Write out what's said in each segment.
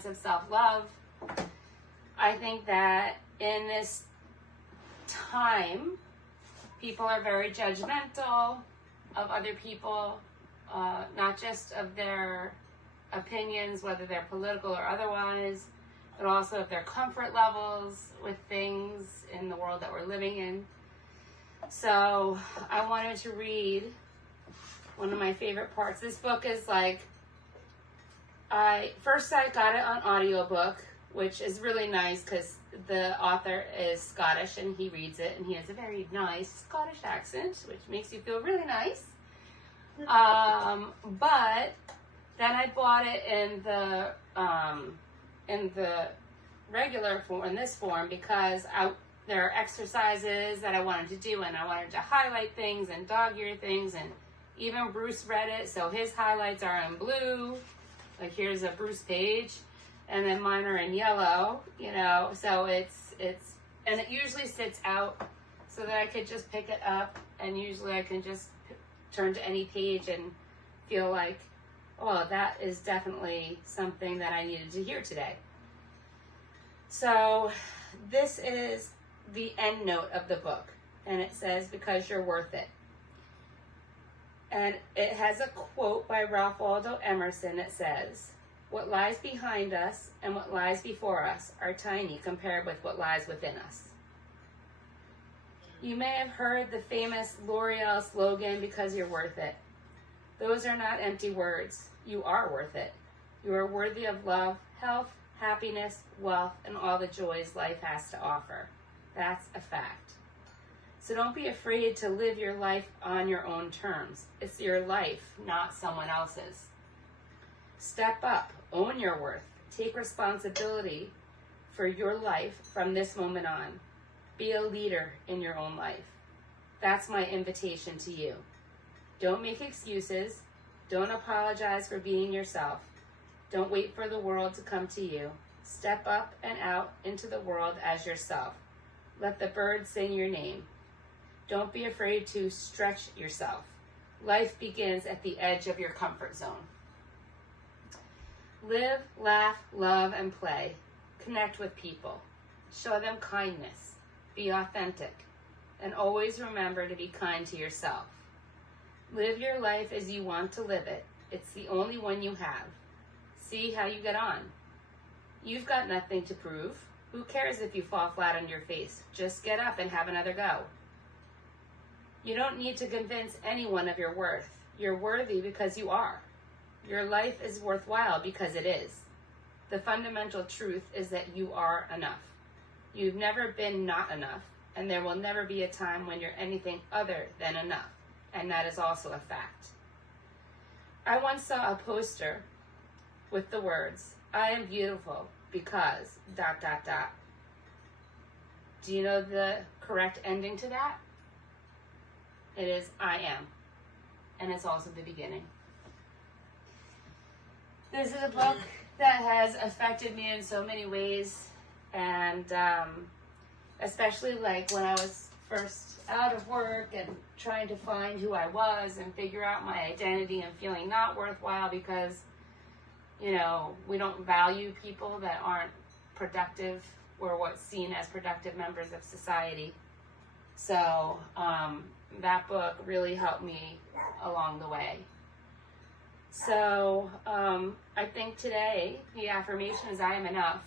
points of self-love. I think that in this time, people are very judgmental of other people, not just of their opinions, whether they're political or otherwise, but also of their comfort levels with things in the world that we're living in. So I wanted to read one of my favorite parts. This book is like, I got it on audiobook, which is really nice because the author is Scottish and he reads it and he has a very nice Scottish accent, which makes you feel really nice. But then I bought it in the regular form, in this form, because there are exercises that I wanted to do, and I wanted to highlight things and dog-ear things, and even Bruce read it, so his highlights are in blue. Like here's a Bruce page, and then mine are in yellow, you know, so it's, and it usually sits out so that I could just pick it up, and usually I can just turn to any page and feel like, oh, that is definitely something that I needed to hear today. So this is the end note of the book, and it says, because you're worth it. And it has a quote by Ralph Waldo Emerson that says, what lies behind us and what lies before us are tiny compared with what lies within us. You may have heard the famous L'Oreal slogan, because you're worth it. Those are not empty words. You are worth it. You are worthy of love, health, happiness, wealth, and all the joys life has to offer. That's a fact. So don't be afraid to live your life on your own terms. It's your life, not someone else's. Step up, own your worth, take responsibility for your life from this moment on. Be a leader in your own life. That's my invitation to you. Don't make excuses. Don't apologize for being yourself. Don't wait for the world to come to you. Step up and out into the world as yourself. Let the birds sing your name. Don't be afraid to stretch yourself. Life begins at the edge of your comfort zone. Live, laugh, love, and play. Connect with people. Show them kindness. Be authentic. And always remember to be kind to yourself. Live your life as you want to live it. It's the only one you have. See how you get on. You've got nothing to prove. Who cares if you fall flat on your face? Just get up and have another go. You don't need to convince anyone of your worth. You're worthy because you are. Your life is worthwhile because it is. The fundamental truth is that you are enough. You've never been not enough, and there will never be a time when you're anything other than enough, and that is also a fact. I once saw a poster with the words, I am beautiful because ... Do you know the correct ending to that? It is, I am. And it's also the beginning. This is a book that has affected me in so many ways. And especially like when I was first out of work and trying to find who I was and figure out my identity and feeling not worthwhile because, you know, we don't value people that aren't productive or what's seen as productive members of society. So that book really helped me along the way. So I think today the affirmation is I am enough,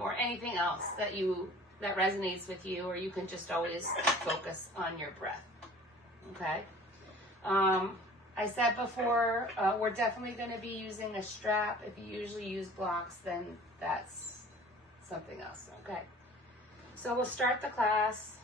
or anything else that resonates with you, or you can just always focus on your breath. Okay. I said before, we're definitely going to be using a strap. If you usually use blocks, then that's something else. Okay. So we'll start the class.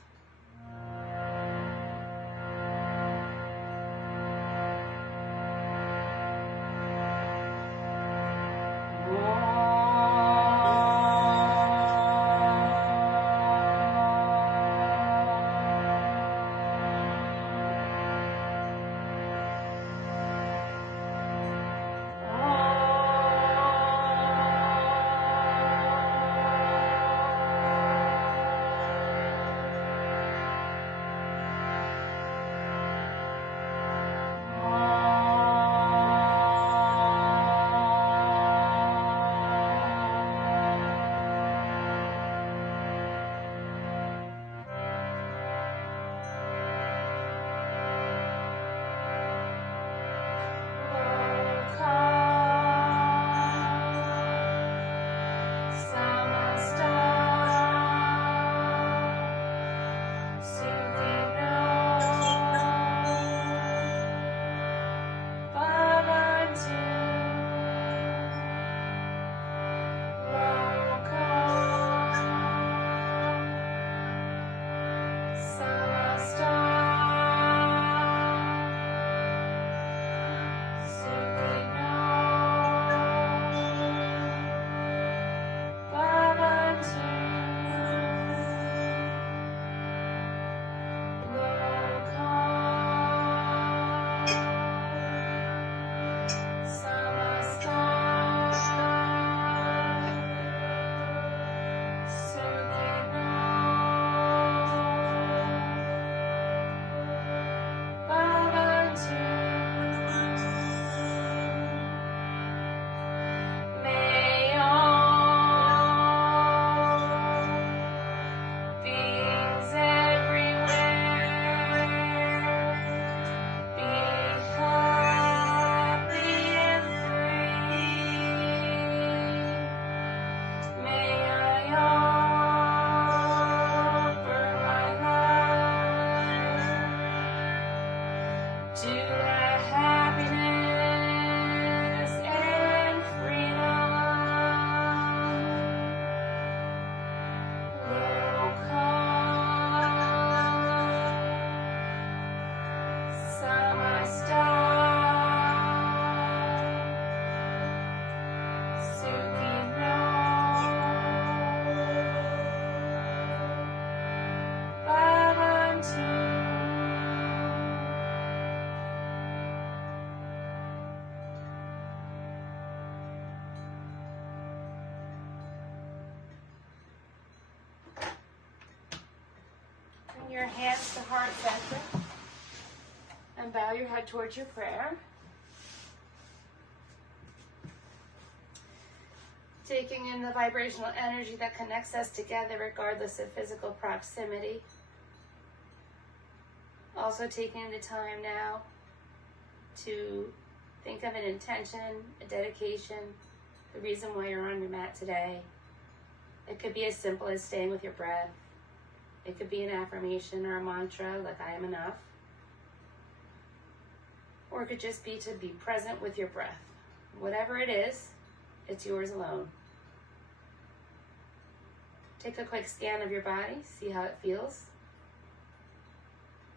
your hands to heart center and bow your head towards your prayer. Taking in the vibrational energy that connects us together regardless of physical proximity. Also taking the time now to think of an intention, a dedication, the reason why you're on your mat today. It could be as simple as staying with your breath. It could be an affirmation or a mantra like I am enough. Or it could just be to be present with your breath. Whatever it is, it's yours alone. Take a quick scan of your body, see how it feels.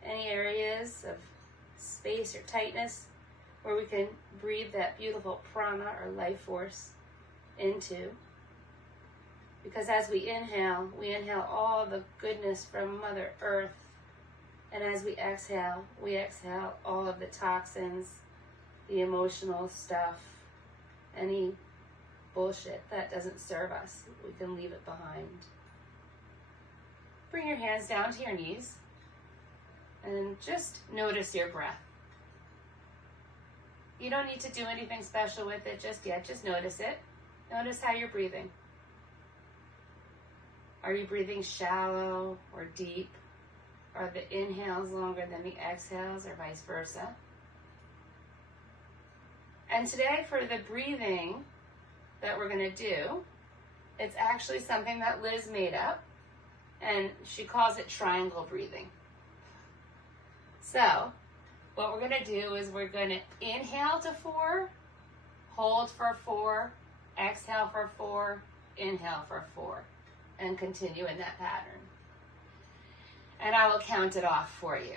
Any areas of space or tightness where we can breathe that beautiful prana or life force into. Because as we inhale all the goodness from Mother Earth. And as we exhale all of the toxins, the emotional stuff, any bullshit that doesn't serve us. We can leave it behind. Bring your hands down to your knees and just notice your breath. You don't need to do anything special with it just yet. Just notice it. Notice how you're breathing. Are you breathing shallow or deep? Are the inhales longer than the exhales or vice versa? And today for the breathing that we're going to do, it's actually something that Liz made up, and she calls it triangle breathing. So what we're going to do is we're going to inhale to 4, hold for 4, exhale for 4, inhale for 4, and continue in that pattern. And I will count it off for you.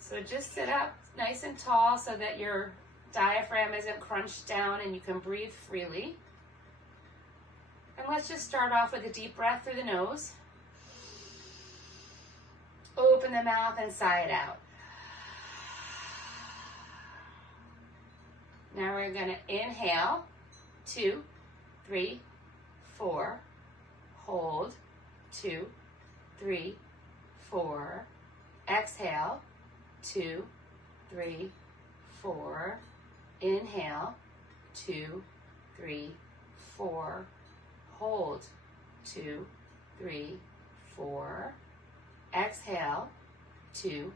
So just sit up nice and tall so that your diaphragm isn't crunched down and you can breathe freely. And let's just start off with a deep breath through the nose. Open the mouth and sigh it out. Now we're going to inhale, 2, 3, 4, hold, 2, 3, 4, exhale, 2, 3, 4, inhale, 2, 3, 4, hold, 2, 3, 4, exhale, 2,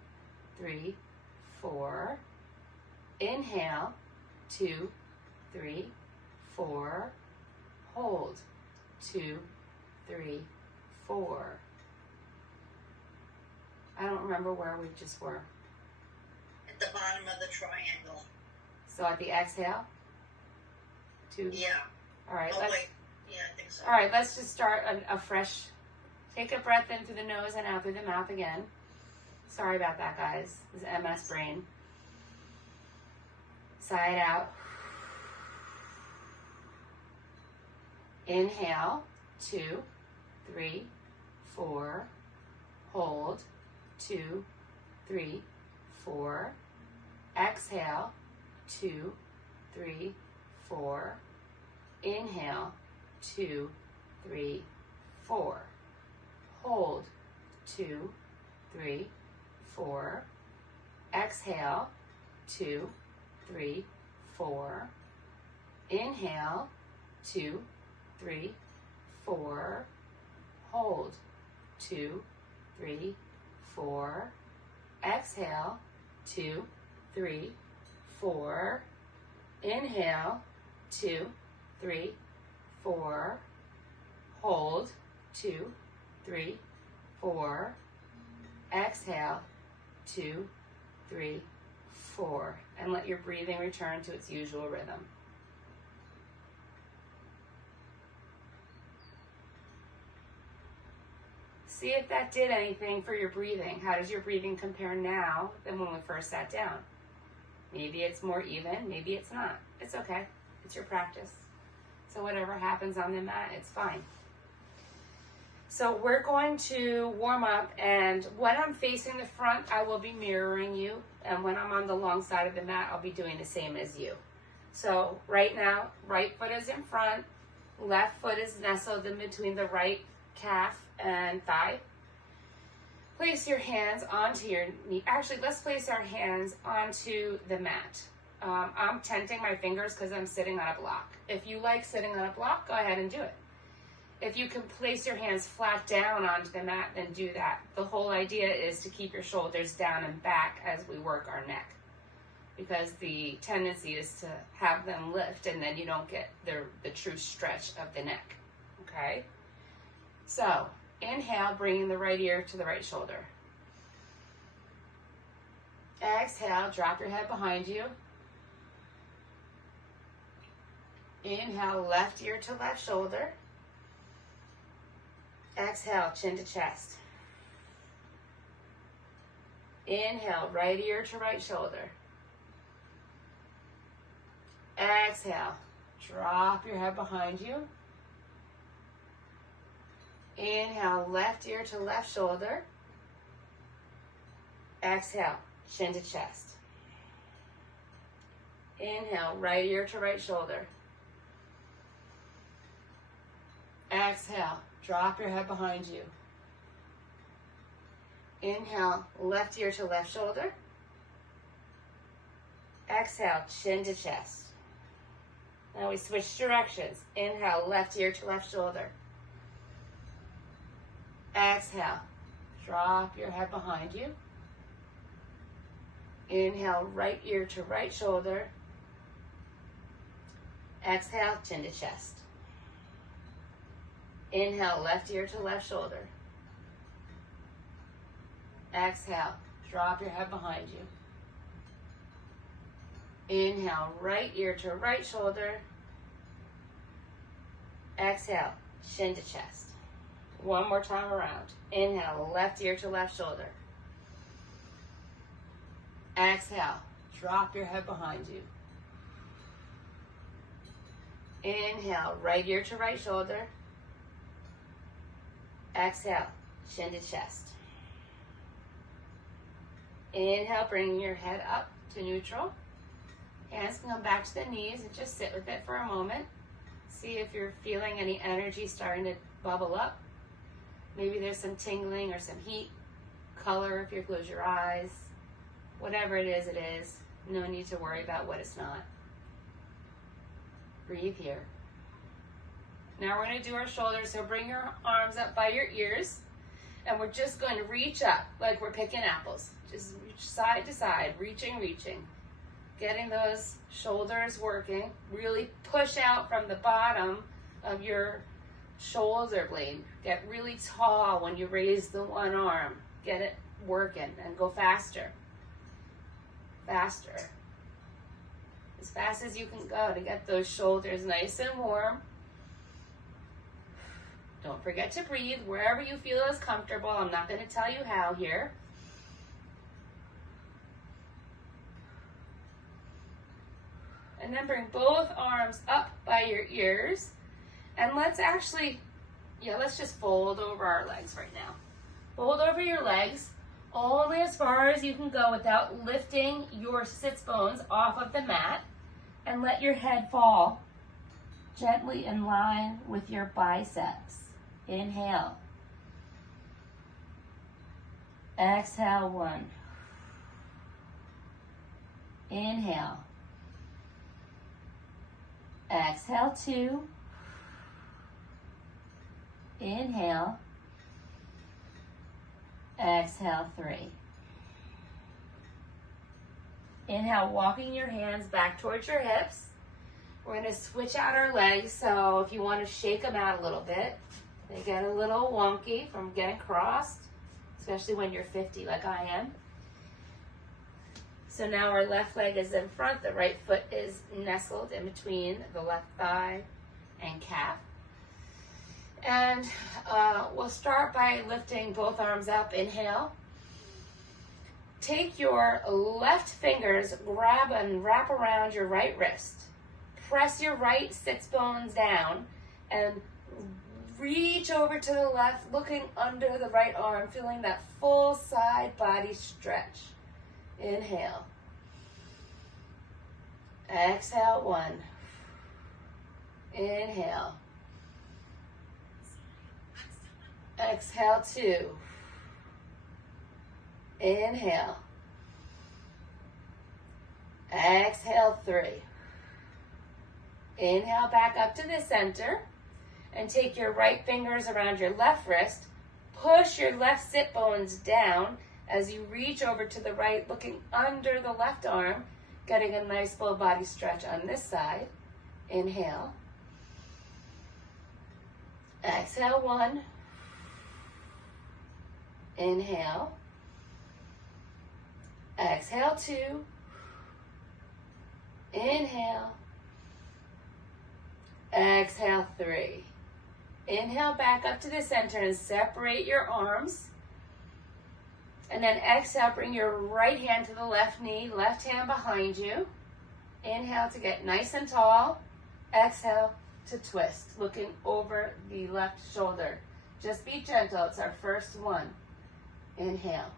3, 4, inhale, 2, 3, 4, hold, 2, 3, 4. I don't remember where we just were. At the bottom of the triangle. So at the exhale? 2? Yeah. All right. Oh, wait. Yeah, I think so. All right, let's just start a fresh. Take a breath in through the nose and out through the mouth again. Sorry about that, guys. This is MS brain. Sigh it out. Inhale, 2, 3, 4, hold, 2, 3, 4, exhale, 2, 3, 4, inhale, 2, 3, 4, hold, 2, 3, 4, exhale, 2, 3, 4, inhale, 2, 3, 4, hold, 2, 3, 4, exhale, 2, 3, 4, inhale, 2, 3, 4, hold, 2, 3, 4, exhale, 2, 3, 4, and let your breathing return to its usual rhythm. See if that did anything for your breathing. How does your breathing compare now than when we first sat down? Maybe it's more even, maybe it's not. It's okay. It's your practice. So whatever happens on the mat, it's fine. So we're going to warm up, and when I'm facing the front, I will be mirroring you. And when I'm on the long side of the mat, I'll be doing the same as you. So right now, right foot is in front, left foot is nestled in between the right calf and thigh. place your hands onto your knee. Actually, let's place our hands onto the mat. I'm tenting my fingers because I'm sitting on a block. If you like sitting on a block, go ahead and do it. If you can place your hands flat down onto the mat, then do that. The whole idea is to keep your shoulders down and back as we work our neck, because the tendency is to have them lift and then you don't get the true stretch of the neck, okay? So, inhale, bringing the right ear to the right shoulder. Exhale, drop your head behind you. Inhale, left ear to left shoulder. Exhale, chin to chest. Inhale, right ear to right shoulder. Exhale, drop your head behind you. Inhale, left ear to left shoulder. Exhale, chin to chest. Inhale, right ear to right shoulder. Exhale, drop your head behind you. Inhale, left ear to left shoulder. Exhale, chin to chest. Now we switch directions. Inhale, left ear to left shoulder. Exhale, drop your head behind you. Inhale, right ear to right shoulder. Exhale, chin to chest. Inhale, left ear to left shoulder. Exhale, drop your head behind you. Inhale, right ear to right shoulder. Exhale, chin to chest. One more time around. Inhale, left ear to left shoulder. Exhale, drop your head behind you. Inhale, right ear to right shoulder. Exhale, chin to chest. Inhale, bringing your head up to neutral. Hands can come back to the knees and just sit with it for a moment. See if you're feeling any energy starting to bubble up. Maybe there's some tingling or some heat, color if you close your eyes. Whatever it is. No need to worry about what it's not. Breathe here. Now we're going to do our shoulders, so bring your arms up by your ears, and we're just going to reach up like we're picking apples. Just reach side to side, reaching. Getting those shoulders working. Really push out from the bottom of your shoulder blade. Get really tall when you raise the one arm. Get it working and go faster. Faster. As fast as you can go to get those shoulders nice and warm. Don't forget to breathe wherever you feel is comfortable. I'm not going to tell you how here. And then bring both arms up by your ears. And let's just fold over our legs right now. Fold over your legs only as far as you can go without lifting your sits bones off of the mat. And let your head fall gently in line with your biceps. Inhale. Exhale, 1. Inhale. Exhale, 2. Inhale. Exhale, 3. Inhale, walking your hands back towards your hips. We're going to switch out our legs, so if you want to shake them out a little bit, they get a little wonky from getting crossed, especially when you're 50 like I am. So now our left leg is in front, the right foot is nestled in between the left thigh and calf. And we'll start by lifting both arms up. Inhale. Take your left fingers, grab and wrap around your right wrist. Press your right sits bones down and reach over to the left, looking under the right arm, feeling that full side body stretch. Inhale. Exhale, 1. Inhale. Exhale, 2. Inhale. Exhale, 3. Inhale back up to the center and take your right fingers around your left wrist. Push your left sit bones down as you reach over to the right, looking under the left arm, getting a nice full body stretch on this side. Inhale. Exhale, 1. Inhale. Exhale, 2. Inhale. Exhale, 3. Inhale back up to the center and separate your arms. And then exhale, bring your right hand to the left knee, left hand behind you. Inhale to get nice and tall. Exhale to twist, looking over the left shoulder. Just be gentle. It's our first one. Inhale.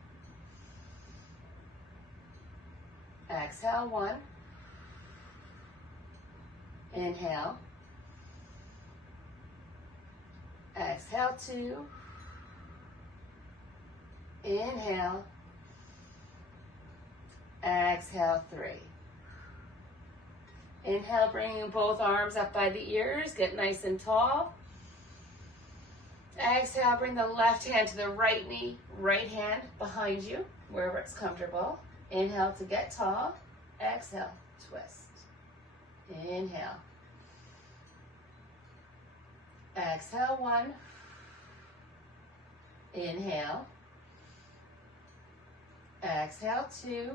Exhale, 1. Inhale. Exhale, 2. Inhale. Exhale, 3. Inhale, bringing both arms up by the ears. Get nice and tall. Exhale, bring the left hand to the right knee, right hand behind you, wherever it's comfortable. Inhale to get tall. Exhale, twist. Inhale. Exhale, 1. Inhale. Exhale, 2.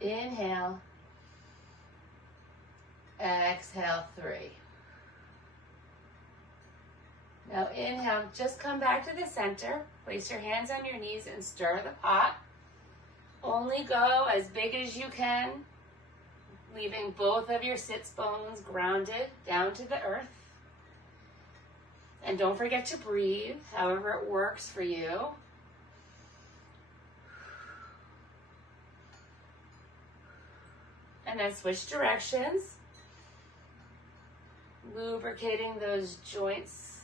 Inhale. Exhale, 3. Now inhale, just come back to the center. Place your hands on your knees and stir the pot. Only go as big as you can, leaving both of your sits bones grounded down to the earth. And don't forget to breathe, however it works for you. And then switch directions, lubricating those joints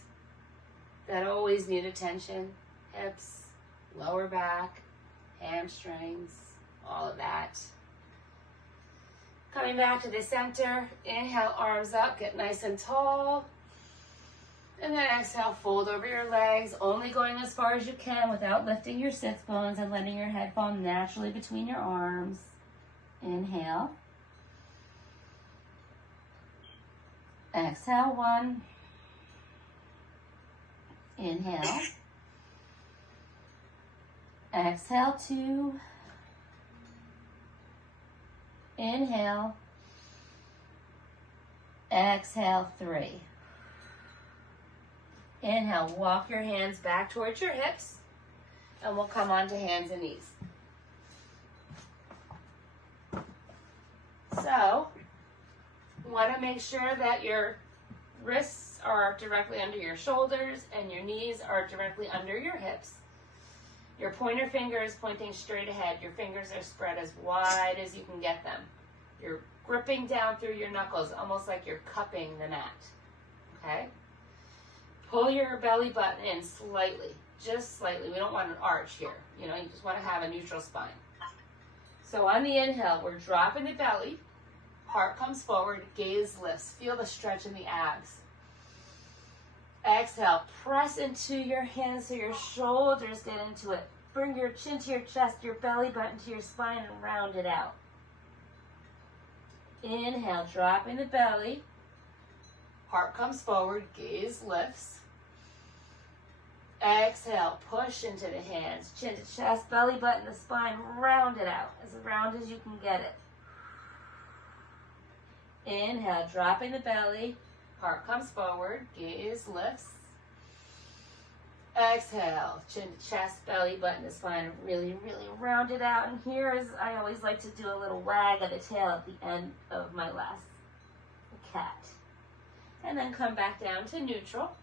that always need attention. Hips, lower back, hamstrings, all of that. Coming back to the center, inhale, arms up, get nice and tall. And then exhale, fold over your legs, only going as far as you can without lifting your sits bones and letting your head fall naturally between your arms. Inhale. Exhale, 1. Inhale. Exhale, 2. Inhale. Exhale, 3. Inhale, walk your hands back towards your hips, and we'll come on to hands and knees. So, you want to make sure that your wrists are directly under your shoulders and your knees are directly under your hips. Your pointer finger is pointing straight ahead. Your fingers are spread as wide as you can get them. You're gripping down through your knuckles, almost like you're cupping the mat. Okay? Pull your belly button in slightly, just slightly. We don't want an arch here. You just want to have a neutral spine. So on the inhale, we're dropping the belly. Heart comes forward, gaze lifts. Feel the stretch in the abs. Exhale, press into your hands so your shoulders get into it. Bring your chin to your chest, your belly button to your spine, and round it out. Inhale, dropping the belly. Heart comes forward, gaze lifts. Exhale, push into the hands, chin to chest, belly button, the spine, round it out, as round as you can get it. Inhale, dropping the belly, heart comes forward, gaze lifts. Exhale, chin to chest, belly button, the spine, really, really round it out. And here is, I always like to do a little wag of the tail at the end of my last cat. And then come back down to neutral.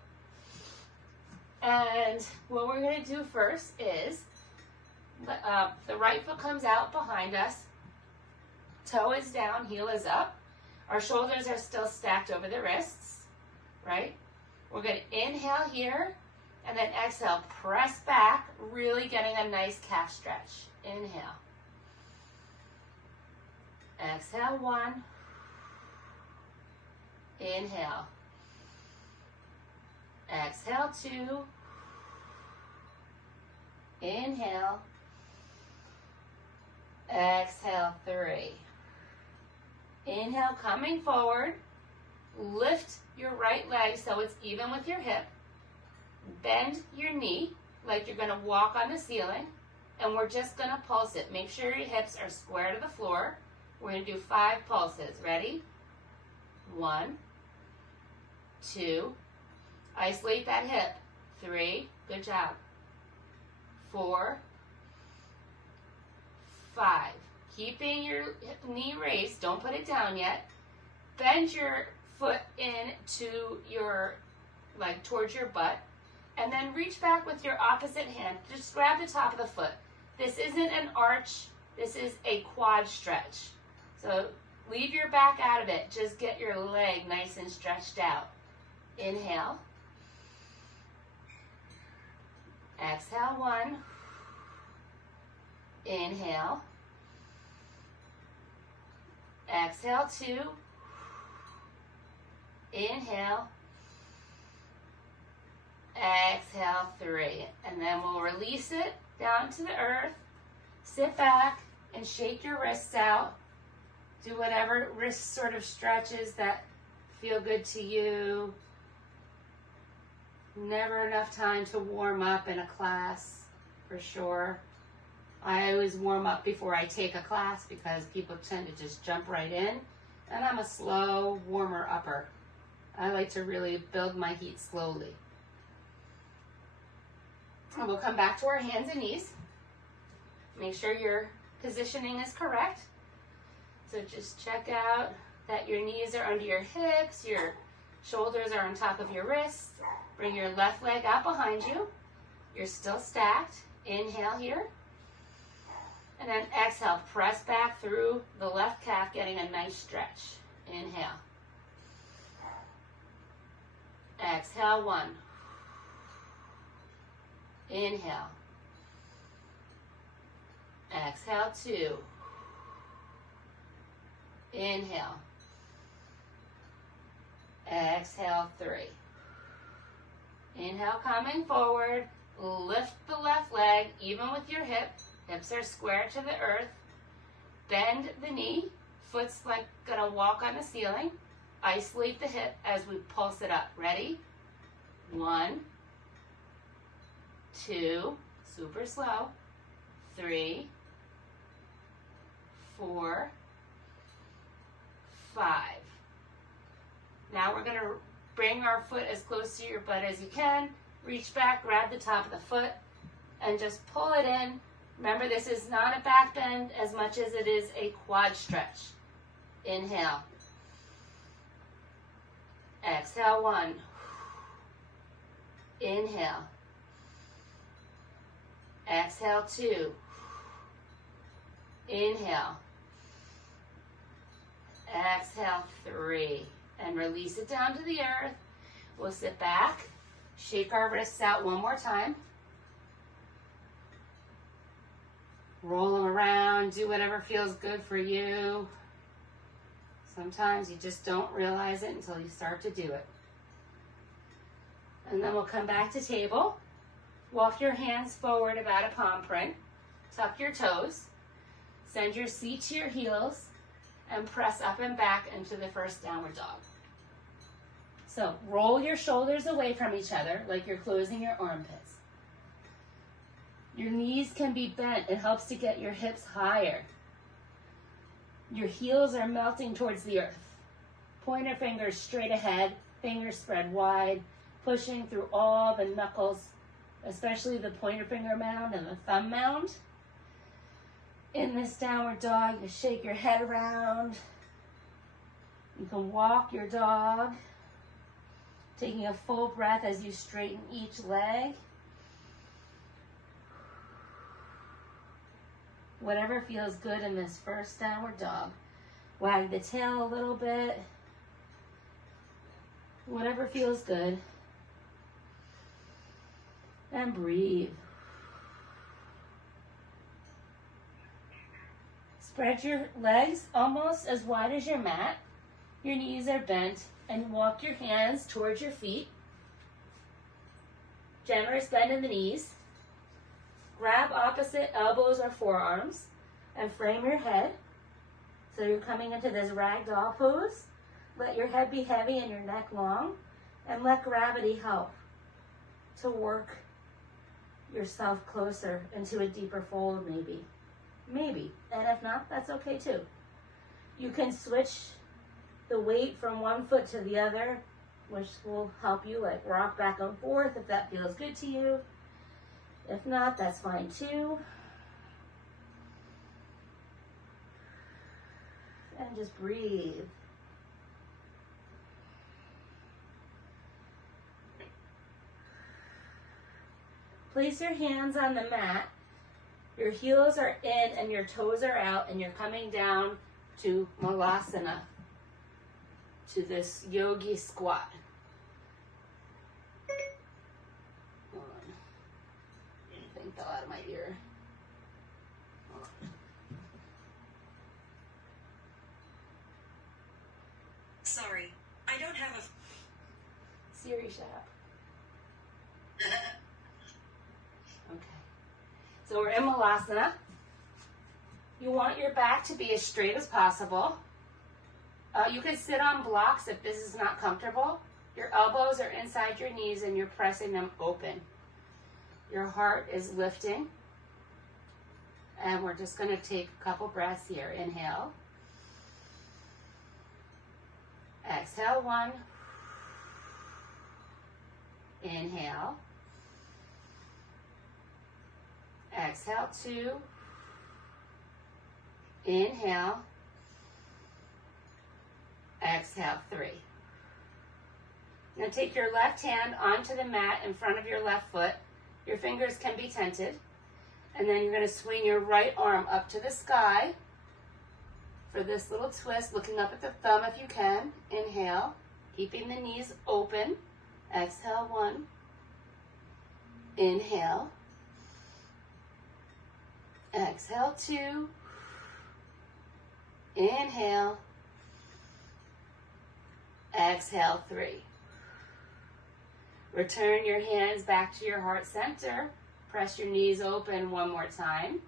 And what we're going to do first is the right foot comes out behind us, toe is down, heel is up. Our shoulders are still stacked over the wrists, right? We're going to inhale here, And then exhale, press back, really getting a nice calf stretch. Inhale. Exhale, 1. Inhale. Exhale, 2. Inhale. Exhale, 3. Inhale, coming forward. Lift your right leg so it's even with your hip. Bend your knee like you're going to walk on the ceiling. And we're just going to pulse it. Make sure your hips are square to the floor. We're going to do 5 pulses. Ready? 1, 2. Isolate that hip. 3. Good job. 4, 5. Keeping your knee raised. Don't put it down yet. Bend your foot into your, like towards your butt. And then reach back with your opposite hand. Just grab the top of the foot. This isn't an arch. This is a quad stretch. So leave your back out of it. Just get your leg nice and stretched out. Inhale. Exhale, 1. Inhale. Exhale, 2. Inhale. Exhale, 3. And then we'll release it down to the earth. Sit back and shake your wrists out. Do whatever wrist sort of stretches that feel good to you. Never enough time to warm up in a class, for sure. I always warm up before I take a class because people tend to just jump right in. And I'm a slow warmer upper. I like to really build my heat slowly. And we'll come back to our hands and knees. Make sure your positioning is correct. So just check out that your knees are under your hips, your shoulders are on top of your wrists. Bring your left leg out behind you. You're still stacked. Inhale here. And then exhale, press back through the left calf, getting a nice stretch. Inhale. Exhale, 1. Inhale. Exhale, 2. Inhale. Exhale, 3. Inhale, coming forward. Lift the left leg, even with your hip. Hips are square to the earth. Bend the knee. Foot's like gonna walk on the ceiling. Isolate the hip as we pulse it up. Ready? 1, 2, super slow. 3, 4, 5. Now we're gonna bring our foot as close to your butt as you can. Reach back, grab the top of the foot, and just pull it in. Remember, this is not a back bend as much as it is a quad stretch. Inhale. Exhale, 1. Inhale. Exhale, 2. Inhale. Exhale, 3. And release it down to the earth. We'll sit back. Shake our wrists out one more time. Roll them around. Do whatever feels good for you. Sometimes you just don't realize it until you start to do it. And then we'll come back to table. Walk your hands forward about a palm print. Tuck your toes. Send your seat to your heels. And press up and back into the first downward dog. So roll your shoulders away from each other like you're closing your armpits. Your knees can be bent. It helps to get your hips higher. Your heels are melting towards the earth. Pointer fingers straight ahead, fingers spread wide, pushing through all the knuckles, especially the pointer finger mound and the thumb mound. In this downward dog, you shake your head around. You can walk your dog, taking a full breath as you straighten each leg. Whatever feels good in this first downward dog. Wag the tail a little bit. Whatever feels good. And breathe. Spread your legs almost as wide as your mat. Your knees are bent, and walk your hands towards your feet. Generous bend in the knees. Grab opposite elbows or forearms and frame your head. So you're coming into this ragdoll pose. Let your head be heavy and your neck long, and let gravity help to work yourself closer into a deeper fold, maybe. Maybe. And if not, that's okay too. You can switch the weight from one foot to the other, which will help you like rock back and forth if that feels good to you. If not, that's fine too. And just breathe. Place your hands on the mat. Your heels are in and your toes are out, and you're coming down to Malasana, to this yogi squat. Hold on. Anything fell out of my ear. Hold on. Sorry, I don't have a... Siri, shut up. Okay. So we're in Malasana. You want your back to be as straight as possible. You can sit on blocks if this is not comfortable. Your elbows are inside your knees and you're pressing them open. Your heart is lifting. And we're just going to take a couple breaths here. Inhale. Exhale, 1. Inhale. Exhale, 2. Inhale. Exhale, 3. Now take your left hand onto the mat in front of your left foot. Your fingers can be tented. And then you're going to swing your right arm up to the sky for this little twist, looking up at the thumb if you can. Inhale, keeping the knees open. Exhale, 1. Inhale. Exhale, 2. Inhale. Exhale, 3. Return your hands back to your heart center. Press your knees open one more time.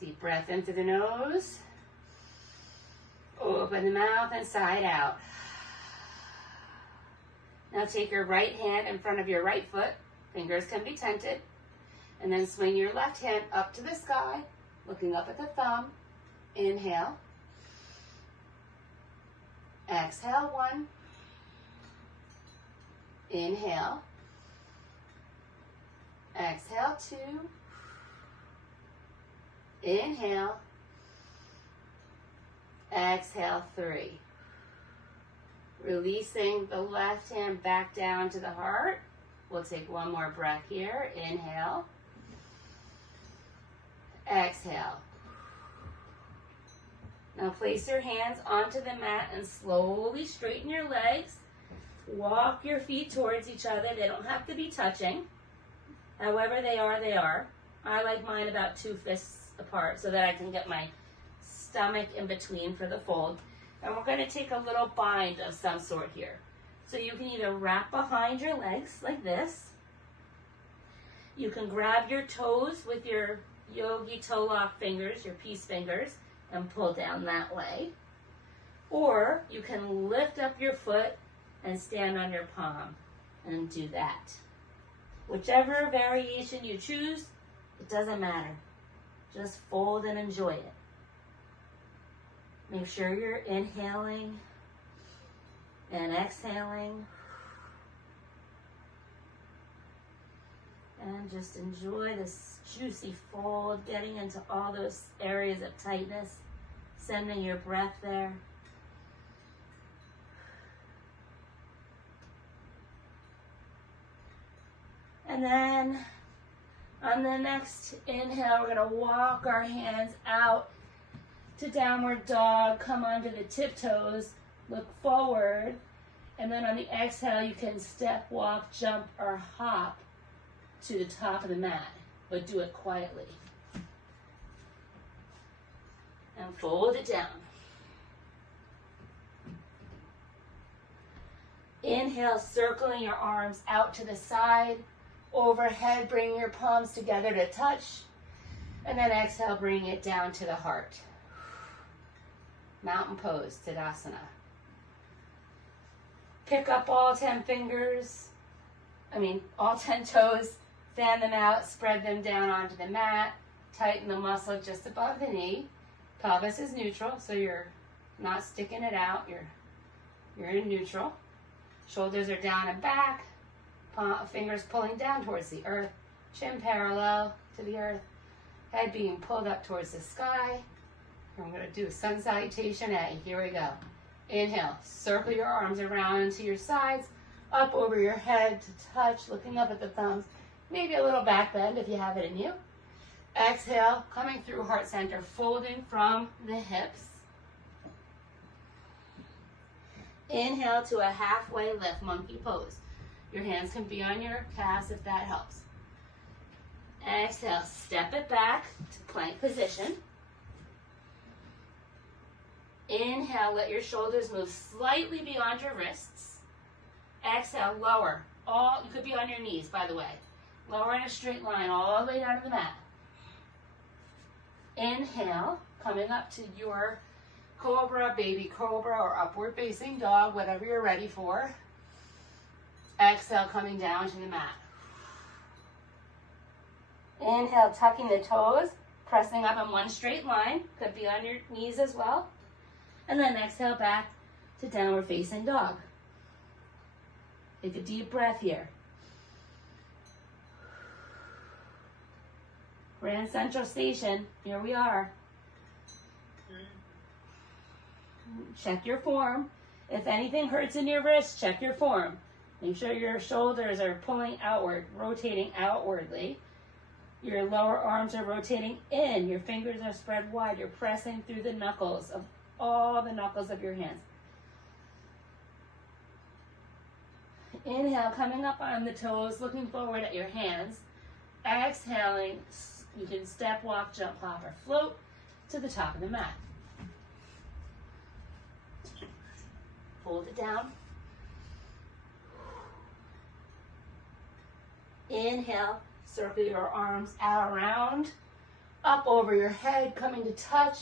Deep breath in through the nose. Open the mouth and side out. Now take your right hand in front of your right foot. Fingers can be tented. And then swing your left hand up to the sky, looking up at the thumb. Inhale. Exhale, 1. Inhale. Exhale, 2. Inhale. Exhale, 3. Releasing the left hand back down to the heart. We'll take one more breath here. Inhale. Exhale. Now place your hands onto the mat and slowly straighten your legs. Walk your feet towards each other. They don't have to be touching. However they are, they are. I like mine about 2 fists apart so that I can get my stomach in between for the fold. And we're going to take a little bind of some sort here. So you can either wrap behind your legs like this. You can grab your toes with your yogi toe lock fingers, your peace fingers, and pull down that way. Or you can lift up your foot and stand on your palm and do that. Whichever variation you choose, it doesn't matter. Just fold and enjoy it. Make sure you're inhaling and exhaling. And just enjoy this juicy fold, getting into all those areas of tightness, sending your breath there. And then on the next inhale, we're going to walk our hands out to downward dog, come onto the tiptoes, look forward, and then on the exhale, you can step, walk, jump, or hop to the top of the mat, but do it quietly. And fold it down. Inhale, circling your arms out to the side, overhead, bring your palms together to touch, and then exhale, bring it down to the heart. Mountain pose, Tadasana. Pick up all 10 all 10 toes, fan them out, spread them down onto the mat, tighten the muscle just above the knee. Pelvis is neutral, so you're not sticking it out, you're in neutral. Shoulders are down and back, fingers pulling down towards the earth, chin parallel to the earth, head being pulled up towards the sky. I'm going to do a sun salutation A. Here we go. Inhale, circle your arms around to your sides, up over your head to touch, looking up at the thumbs, maybe a little back bend if you have it in you. Exhale, coming through heart center, folding from the hips. Inhale to a halfway lift, monkey pose. Your hands can be on your calves if that helps. Exhale, step it back to plank position. Inhale, let your shoulders move slightly beyond your wrists. Exhale, lower. You could be on your knees, by the way. Lower in a straight line all the way down to the mat. Inhale, coming up to your cobra, baby cobra, or upward facing dog, whatever you're ready for. Exhale, coming down to the mat. Inhale, tucking the toes, pressing up in one straight line. Could be on your knees as well. And then exhale back to downward facing dog. Take a deep breath here. Grand Central Station, here we are. Check your form. If anything hurts in your wrist, check your form. Make sure your shoulders are pulling outward, rotating outwardly. Your lower arms are rotating in. Your fingers are spread wide. You're pressing through the knuckles of all the knuckles of your hands. Inhale, coming up on the toes, looking forward at your hands. Exhaling, you can step, walk, jump, hop, or float to the top of the mat. Fold it down. Inhale, circle your arms out around, up over your head, coming to touch,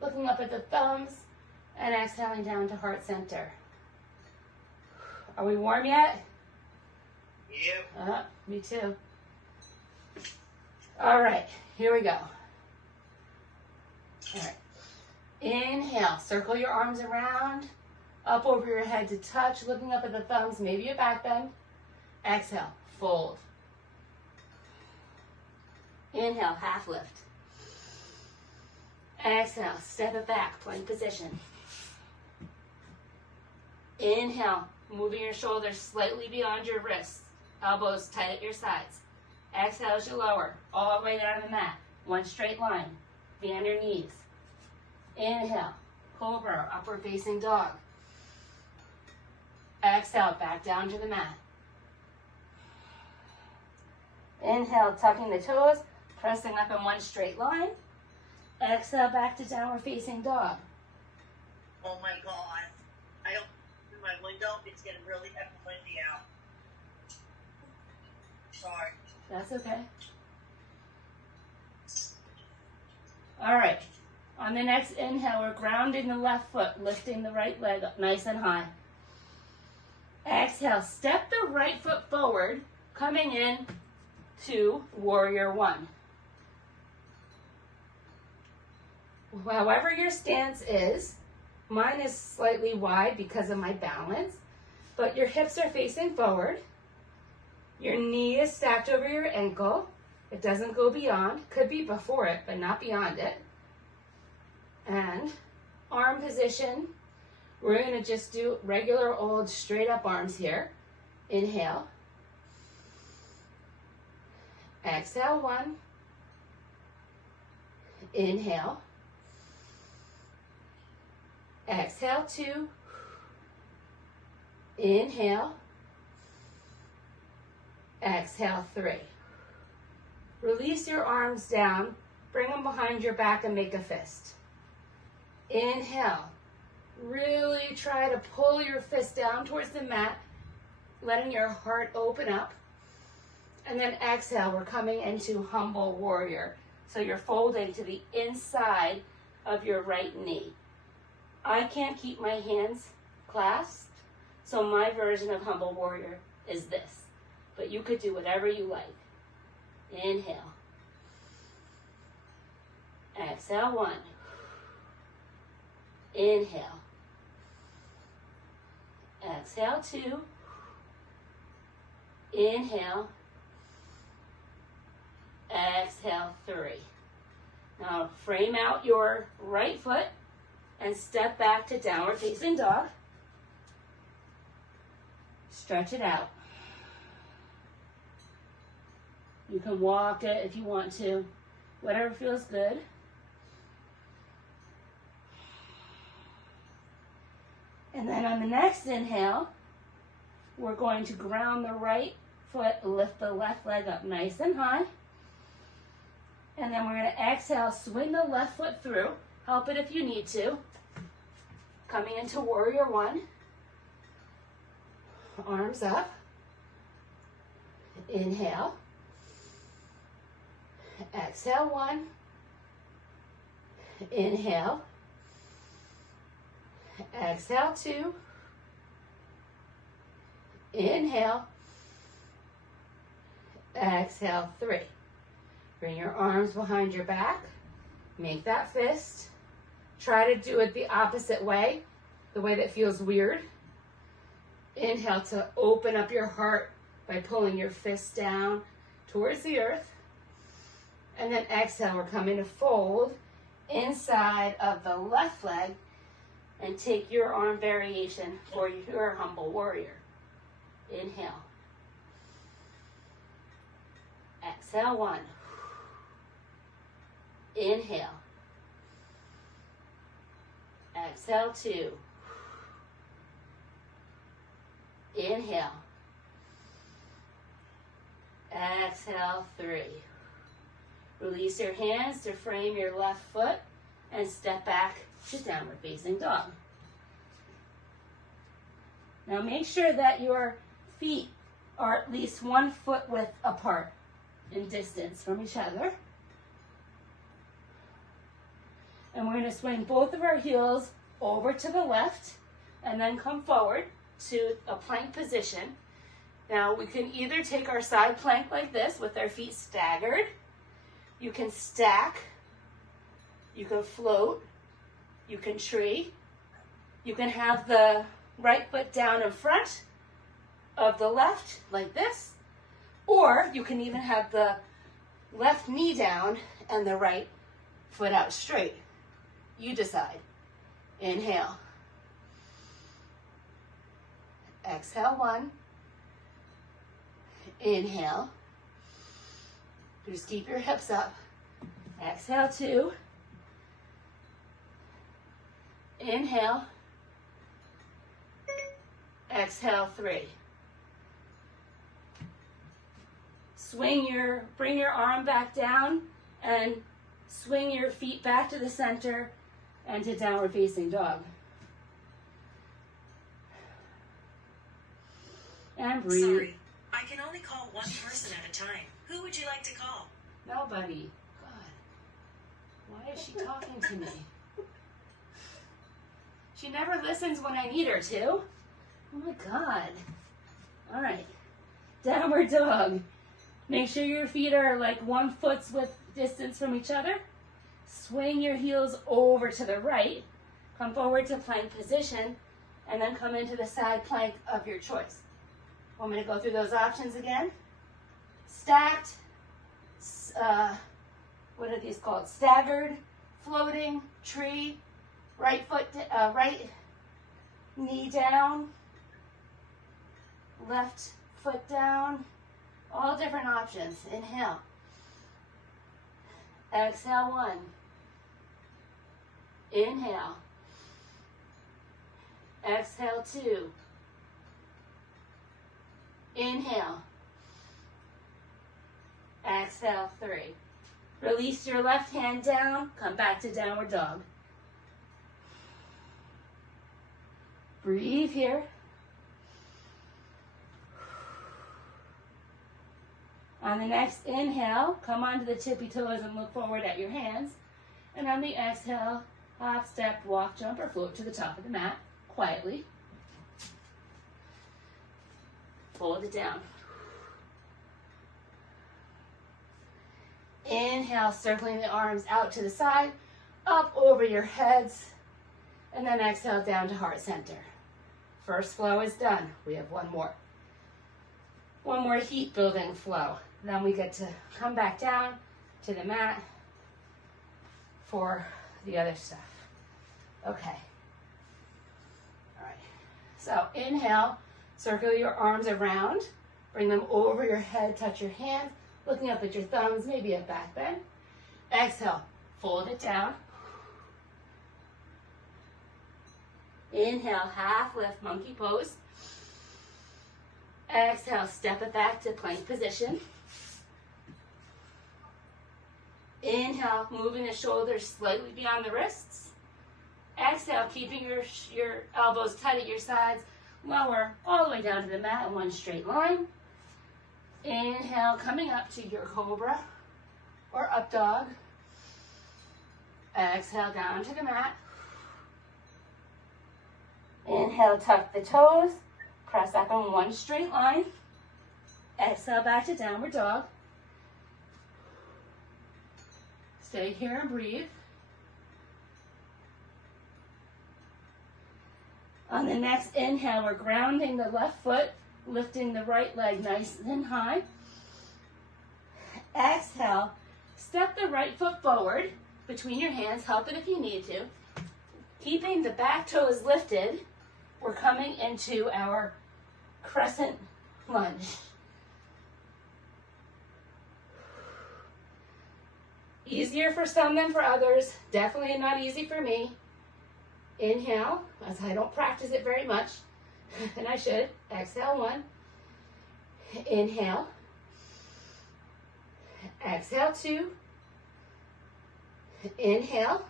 looking up at the thumbs, and exhaling down to heart center. Are we warm yet? Yep. Me too. All right, here we go. All right. Inhale, circle your arms around, up over your head to touch, looking up at the thumbs, maybe a back bend. Exhale, fold. Inhale, half lift. Exhale, step it back, plank position. Inhale, moving your shoulders slightly beyond your wrists, elbows tight at your sides. Exhale as you lower, all the way down to the mat. One straight line, be on your knees. Inhale, cobra, upward facing dog. Exhale, back down to the mat. Inhale, tucking the toes, pressing up in one straight line. Exhale, back to downward facing dog. Oh my God. I opened my window. It's getting really effing windy out. Sorry. That's okay. All right. On the next inhale, we're grounding the left foot, lifting the right leg up nice and high. Exhale, step the right foot forward, coming in to warrior one. However your stance is, mine is slightly wide because of my balance, but your hips are facing forward. Your knee is stacked over your ankle. It doesn't go beyond. Could be before it, but not beyond it. And arm position, we're going to just do regular old straight up arms here. Inhale. Exhale, one. Inhale. Exhale, two. Inhale. Exhale, three. Release your arms down, bring them behind your back and make a fist. Inhale. Really try to pull your fist down towards the mat, letting your heart open up. And then exhale, we're coming into humble warrior. So you're folding to the inside of your right knee. I can't keep my hands clasped, so my version of humble warrior is this. But you could do whatever you like. Inhale. Exhale, 1. Inhale. Exhale, 2. Inhale. Exhale, 3. Now frame out your right foot and step back to downward facing dog. Stretch it out. You can walk it if you want to, whatever feels good. And then on the next inhale, we're going to ground the right foot, lift the left leg up nice and high. And then we're going to exhale, swing the left foot through. Help it if you need to. Coming into warrior 1. Arms up. Inhale. Exhale, 1. Inhale. Exhale, 2. Inhale. Exhale, 3. Bring your arms behind your back. Make that fist. Try to do it the opposite way, the way that feels weird. Inhale to open up your heart by pulling your fist down towards the earth. And then exhale, we're coming to fold inside of the left leg and take your arm variation for your humble warrior. Inhale. Exhale, 1. Inhale. Exhale, 2. Inhale. Exhale, 3. Release your hands to frame your left foot and step back to downward facing dog. Now make sure that your feet are at least 1 foot width apart in distance from each other. And we're going to swing both of our heels over to the left and then come forward to a plank position. Now we can either take our side plank like this with our feet staggered. You can stack. You can float. You can tree. You can have the right foot down in front of the left like this. Or you can even have the left knee down and the right foot out straight. You decide. Inhale. Exhale, 1. Inhale. Just keep your hips up. Exhale, 2. Inhale. Exhale, 3. Bring your arm back down and swing your feet back to the center and to downward facing dog. And breathe. Sorry, I can only call one person at a time. Who would you like to call? Nobody. God, why is she talking to me? She never listens when I need her to. Oh my God. All right. Downward dog. Make sure your feet are like 1 foot's width distance from each other. Swing your heels over to the right. Come forward to plank position and then come into the side plank of your choice. Want me to go through those options again? Stacked, what are these called? Staggered, floating, tree, right knee down, left foot down, all different options. Inhale. Exhale, 1. Inhale. Exhale, 2. Inhale. exhale, 3. Release your left hand down, come back to downward dog. Breathe here. On the next inhale, come onto the tippy toes and look forward at your hands. And on the exhale, hop, step, walk, jump, or float to the top of the mat quietly. Fold it down. Inhale, circling the arms out to the side, up over your heads, and then exhale down to heart center. First flow is done. We have one more. One more heat building flow. Then we get to come back down to the mat for the other stuff. Okay. All right. So inhale, circle your arms around, bring them over your head, touch your hands, looking up at your thumbs, maybe a back bend. Exhale, fold it down. Inhale, half lift, monkey pose. Exhale, step it back to plank position. Inhale, moving the shoulders slightly beyond the wrists. Exhale, keeping your elbows tight at your sides. Lower all the way down to the mat in one straight line. Inhale, coming up to your cobra or up dog. Exhale, down to the mat. Inhale, tuck the toes. Press up in one straight line. Exhale, back to downward dog. Stay here and breathe. On the next inhale, we're grounding the left foot, lifting the right leg nice and high. Exhale, step the right foot forward between your hands. Help it if you need to. Keeping the back toes lifted, we're coming into our crescent lunge. Easier for some than for others. Definitely not easy for me. Inhale, as I don't practice it very much, and I should. Exhale, 1. Inhale. Exhale, 2. Inhale.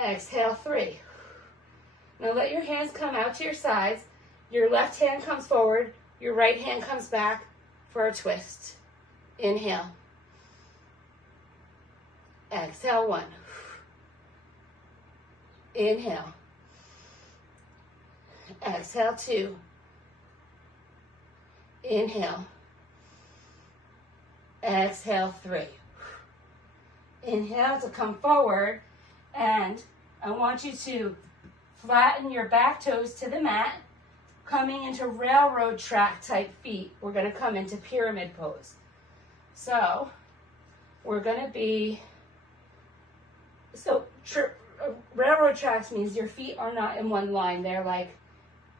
Exhale, 3. Now let your hands come out to your sides. Your left hand comes forward. Your right hand comes back for a twist. Inhale. Exhale, 1. Inhale. Exhale, 2. Inhale. Exhale, 3. Inhale to come forward, and I want you to flatten your back toes to the mat, coming into railroad track type feet. We're going to come into pyramid pose. So we're going to be, railroad tracks means your feet are not in one line. They're like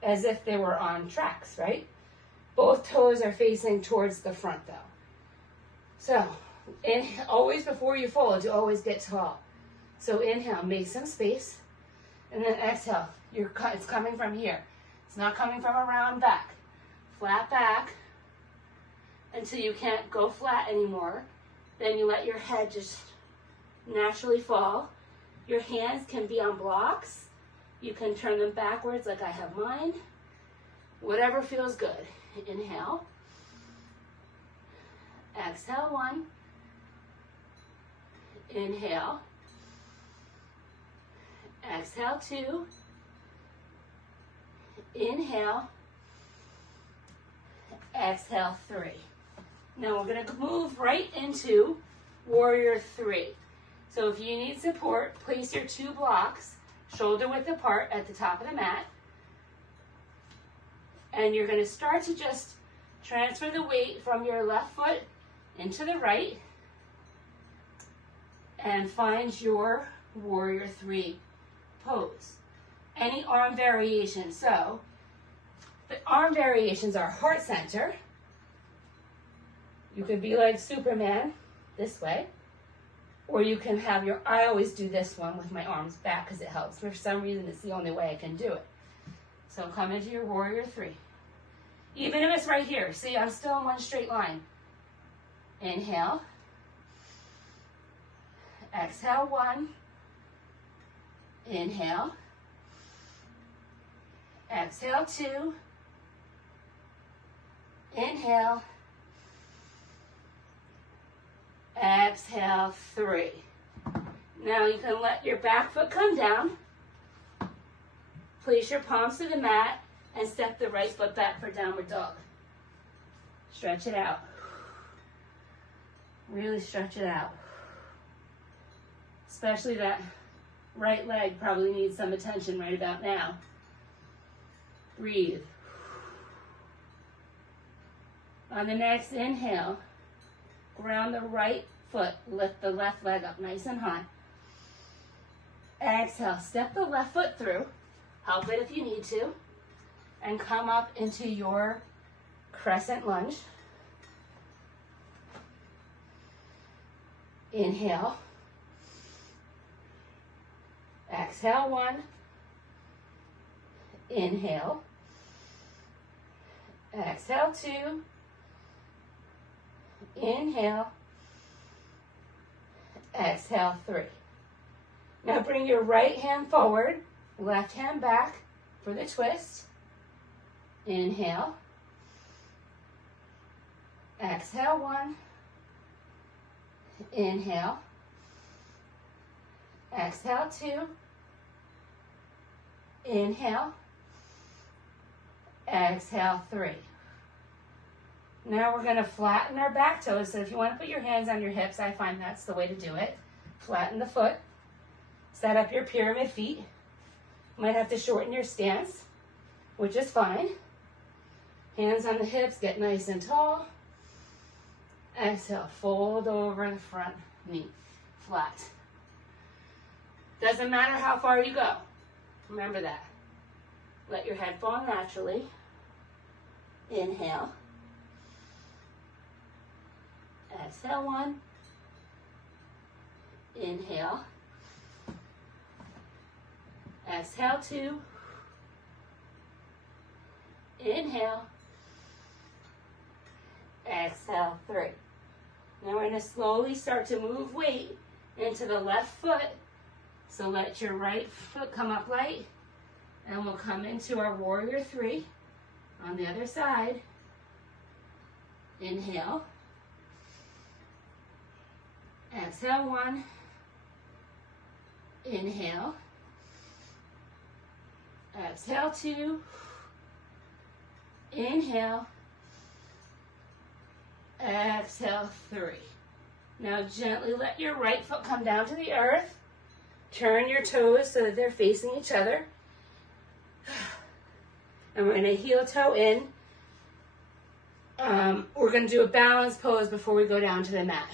as if they were on tracks, right? Both toes are facing towards the front though. So always before you fold, you always get tall. So inhale, make some space. And then exhale, it's coming from here. It's not coming from around back. Flat back until you can't go flat anymore. Then you let your head just naturally fall. Your hands can be on blocks. You can turn them backwards like I have mine. Whatever feels good. Inhale. Exhale, 1. Inhale. Exhale, 2. Inhale. Exhale, 3. Now we're going to move right into Warrior 3. So if you need support, place your 2 blocks shoulder width apart at the top of the mat. And you're going to start to just transfer the weight from your left foot into the right and find your Warrior 3 pose. Any arm variation. So the arm variations are heart center. You could be like Superman this way. Or you can have I always do this one with my arms back because it helps. For some reason, it's the only way I can do it. So come into your Warrior 3. Even if it's right here. See, I'm still in one straight line. Inhale. Exhale, 1. Inhale. Exhale, 2. Inhale. Exhale, 3. Now you can let your back foot come down. Place your palms to the mat and step the right foot back for downward dog. Stretch it out. Really stretch it out. Especially that right leg probably needs some attention right about now. Breathe. On the next inhale, ground the right foot, lift the left leg up nice and high. Exhale, step the left foot through, help it if you need to, and come up into your crescent lunge. Inhale. Exhale, 1. Inhale. Exhale, 2. Inhale. Exhale, 3. Now bring your right hand forward, left hand back for the twist. Inhale. Exhale, 1. Inhale. Exhale, 2. Inhale. Exhale, 3. Now we're going to flatten our back toes. So if you want to put your hands on your hips, I find that's the way to do it. Flatten the foot. Set up your pyramid feet. You might have to shorten your stance, which is fine. Hands on the hips, get nice and tall. Exhale, fold over the front knee, flat. Doesn't matter how far you go. Remember that. Let your head fall naturally. Inhale. Exhale, 1. Inhale. Exhale, 2. Inhale. Exhale, 3. Now we're going to slowly start to move weight into the left foot. So let your right foot come up light, and we'll come into our warrior 3 on the other side. Inhale. Exhale, 1. Inhale. Exhale, 2. Inhale. Exhale, 3. Now gently let your right foot come down to the earth. Turn your toes so that they're facing each other. And we're going to heel toe in. We're going to do a balance pose before we go down to the mat.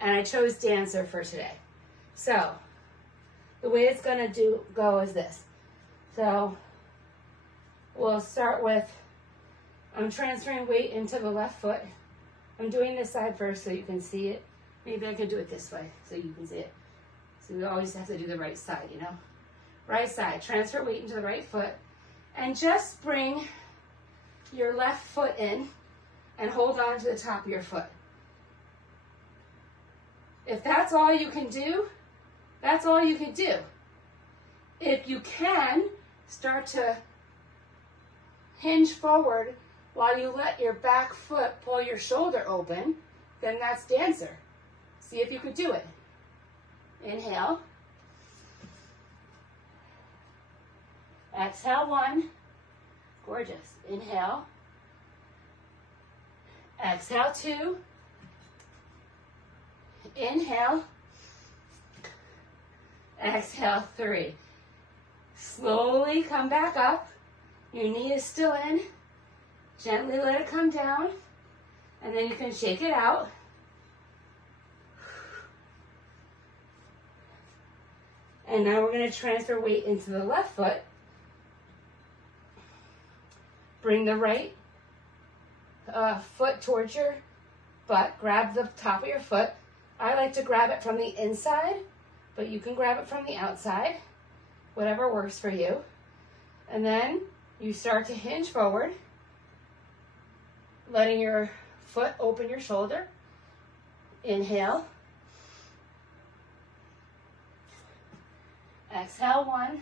And I chose dancer for today. So the way it's going to go is this. So we'll start with, I'm transferring weight into the left foot. I'm doing this side first so you can see it. Maybe I could do it this way so you can see it. So we always have to do the right side, you know. Right side, transfer weight into the right foot. And just bring your left foot in and hold on to the top of your foot. If that's all you can do, that's all you can do. If you can, start to hinge forward while you let your back foot pull your shoulder open, then that's dancer. See if you could do it. Inhale. Exhale, 1. Gorgeous. Inhale. Exhale, 2. Inhale. Exhale, 3. Slowly come back up. Your knee is still in. Gently let it come down. And then you can shake it out. And now we're going to transfer weight into the left foot. Bring the right foot towards your butt. Grab the top of your foot. I like to grab it from the inside, but you can grab it from the outside. Whatever works for you. And then you start to hinge forward, letting your foot open your shoulder. Inhale. Exhale, 1.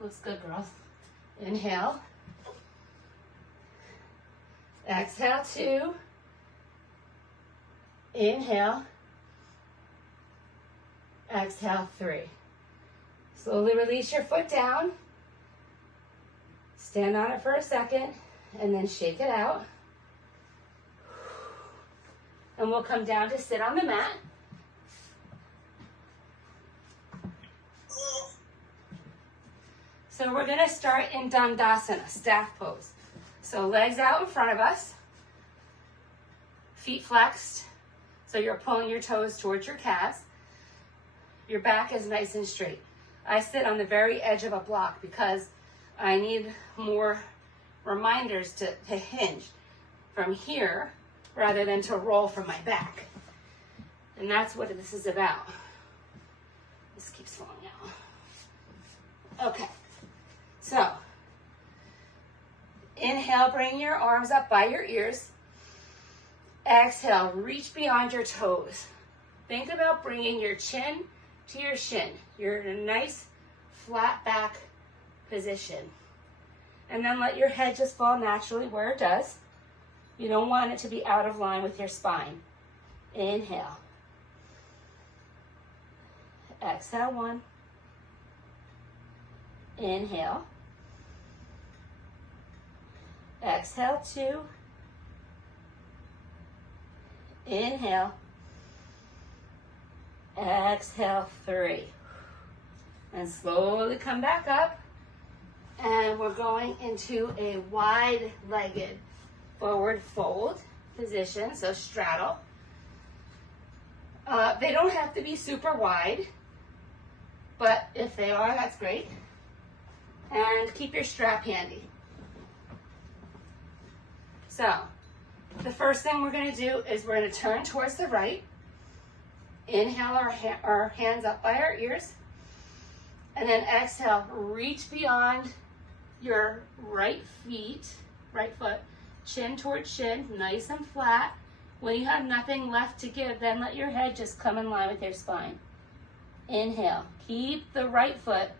Looks good, girls. Inhale. Exhale, 2. Inhale. Exhale, 3. Slowly release your foot down. Stand on it for a second and then shake it out. And we'll come down to sit on the mat. So we're going to start in Dandasana, staff pose. So legs out in front of us, feet flexed, so you're pulling your toes towards your calves. Your back is nice and straight. I sit on the very edge of a block because I need more reminders to hinge from here rather than to roll from my back. And that's what this is about. This keeps falling out. Okay. So, inhale, bring your arms up by your ears. Exhale, reach beyond your toes. Think about bringing your chin to your shin. You're in a nice flat back position. And then let your head just fall naturally where it does. You don't want it to be out of line with your spine. Inhale. Exhale, 1. Inhale. Exhale, 2. Inhale. Exhale, 3. And slowly come back up. And we're going into a wide-legged forward fold position, so straddle. They don't have to be super wide, but if they are, that's great. And keep your strap handy. So, the first thing we're going to do is we're going to turn towards the right. Inhale our hands up by our ears. And then exhale, reach beyond your right foot, chin towards shin, nice and flat. When you have nothing left to give, then let your head just come in line with your spine. Inhale, keep the left foot,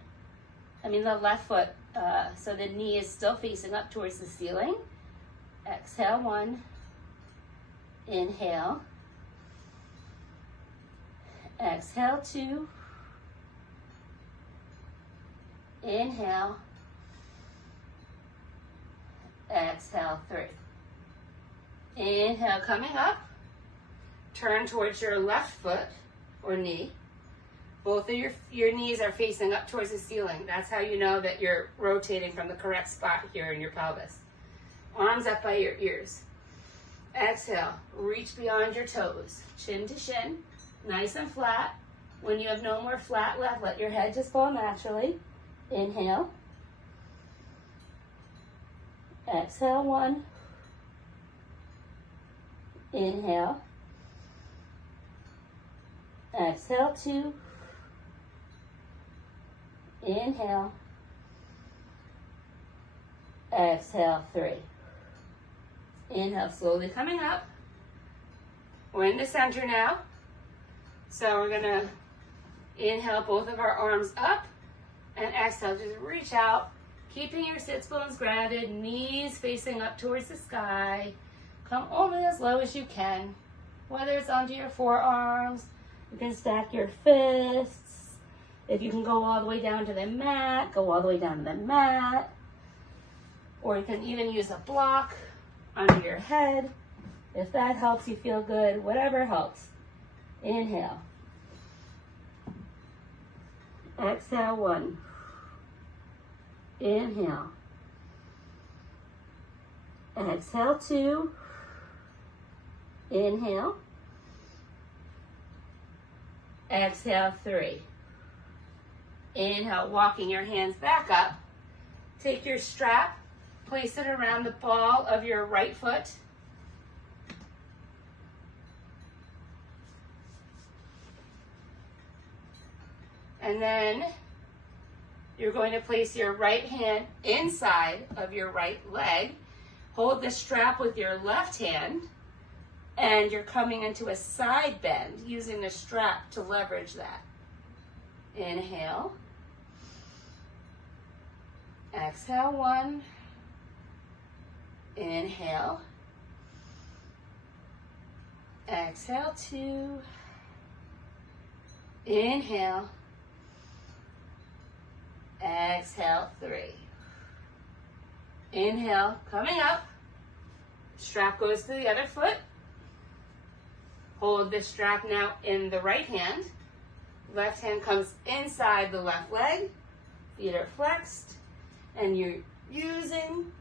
so the knee is still facing up towards the ceiling. Exhale, 1. Inhale. Exhale, 2. Inhale. Exhale, 3. Inhale, coming up. Turn towards your left foot or knee. Both of your knees are facing up towards the ceiling. That's how you know that you're rotating from the correct spot here in your pelvis. Arms up by your ears. Exhale, reach beyond your toes. Chin to shin, nice and flat. When you have no more flat left, let your head just fall naturally. Inhale. Exhale, 1. Inhale. Exhale, 2. Inhale. Exhale, 3. Inhale, slowly coming up. We're in the center now. So we're gonna inhale both of our arms up and exhale, just reach out, keeping your sits bones grounded, knees facing up towards the sky. Come only as low as you can, whether it's onto your forearms. You can stack your fists. If you can go all the way down to the mat, go all the way down to the mat. Or you can even use a block under your head. If that helps you feel good, whatever helps. Inhale. Exhale, 1. Inhale. Exhale, 2. Inhale. Exhale, 3. Inhale, walking your hands back up. Take your strap, place it around the ball of your right foot. And then you're going to place your right hand inside of your right leg. Hold the strap with your left hand And you're coming into a side bend using the strap to leverage that. Inhale. Exhale, 1. Inhale. Exhale, 2. Inhale. Exhale, 3. Inhale, coming up. Strap goes to the other foot. Hold the strap now in the right hand. Left hand comes inside the left leg. Feet are flexed. And you're using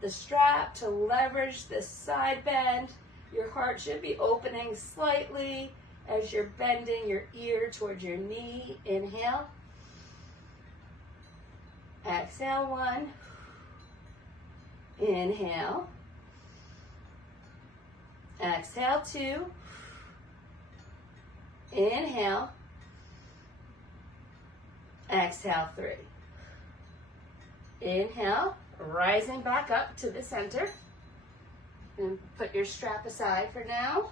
the strap to leverage this side bend. Your heart should be opening slightly as you're bending your ear towards your knee. Inhale. Exhale, 1. Inhale. Exhale, 2. Inhale. Exhale, 3. Inhale, rising back up to the center. And put your strap aside for now.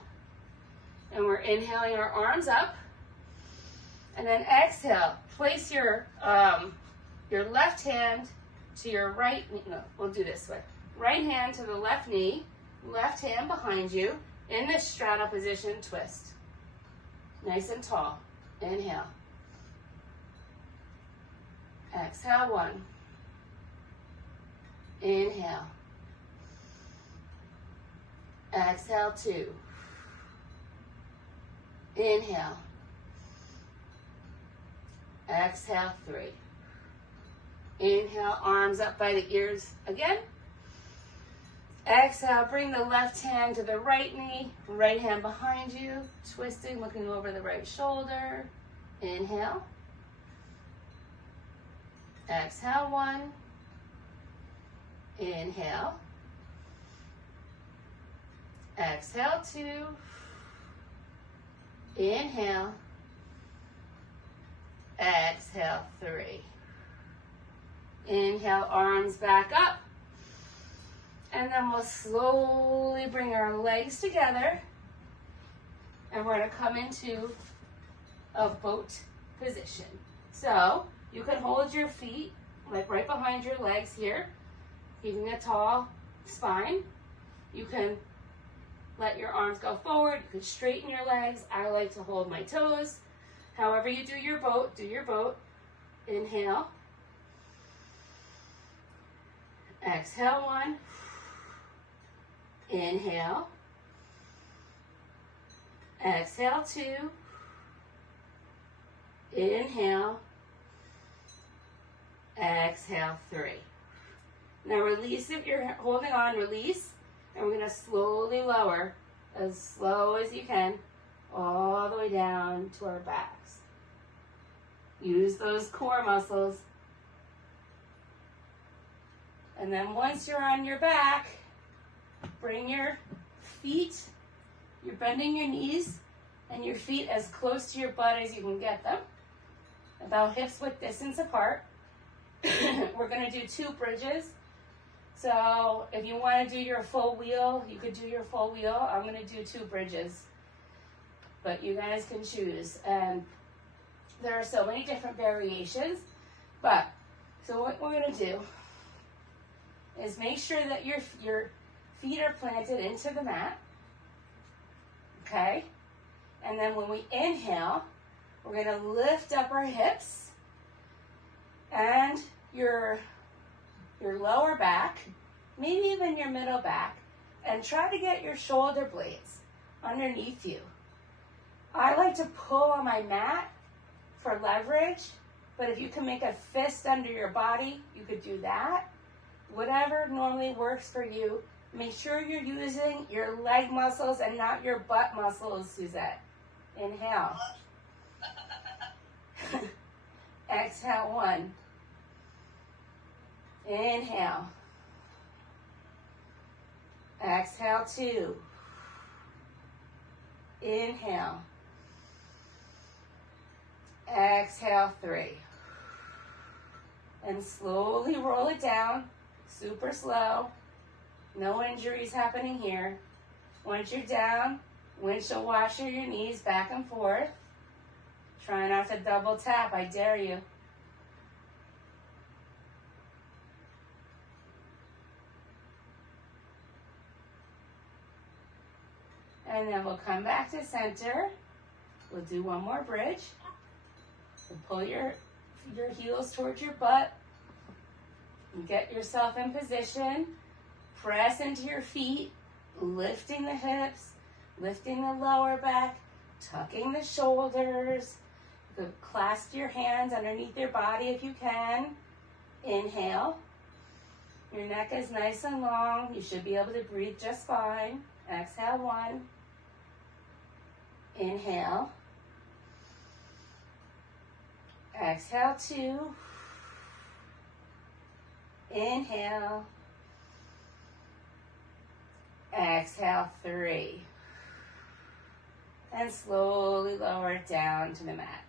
And we're inhaling our arms up. And then exhale, place your left hand to your right knee. No, we'll do this way. Right hand to the left knee, left hand behind you. In this straddle position, twist. Nice and tall. Inhale. Exhale, 1. Inhale. Exhale, 2. Inhale. Exhale, 3. Inhale, arms up by the ears again. Exhale, bring the left hand to the right knee, right hand behind you, twisting, looking over the right shoulder. Inhale. Exhale, 1. Inhale. Exhale, 2. Inhale. Exhale, 3. Inhale, arms back up. And then we'll slowly bring our legs together. And we're going to come into a boat position. So you can hold your feet like right behind your legs here, keeping a tall spine. You can let your arms go forward. You can straighten your legs. I like to hold my toes. However you do your boat, do your boat. Inhale. Exhale, 1. Inhale. Exhale, 2. Inhale. Exhale, 3. Now release if you're holding on, release. And we're going to slowly lower as slow as you can all the way down to our backs. Use those core muscles. And then once you're on your back, bring your feet, you're bending your knees and your feet as close to your butt as you can get them. About hips width distance apart. We're going to do 2 bridges. So if you want to do your full wheel, you could do your full wheel. I'm going to do 2 bridges. But you guys can choose. And there are so many different variations. But, so what we're going to do is make sure that your feet are planted into the mat. Okay? And then when we inhale, we're going to lift up our hips and your lower back, maybe even your middle back, and try to get your shoulder blades underneath you. I like to pull on my mat for leverage, but if you can make a fist under your body, you could do that. Whatever normally works for you. Make sure you're using your leg muscles and not your butt muscles, Suzette. Inhale. Exhale, 1. Inhale. Exhale, 2. Inhale. Exhale, 3. And slowly roll it down, super slow. No injuries happening here. Once you're down, windshield washer your knees back and forth. Try not to double tap, I dare you. And then we'll come back to center. We'll do one more bridge. We'll pull your heels towards your butt. And get yourself in position. Press into your feet, lifting the hips, lifting the lower back, tucking the shoulders. You could clasp your hands underneath your body if you can. Inhale. Your neck is nice and long. You should be able to breathe just fine. Exhale, 1. Inhale. Exhale, 2. Inhale. Exhale, 3. And slowly lower it down to the mat.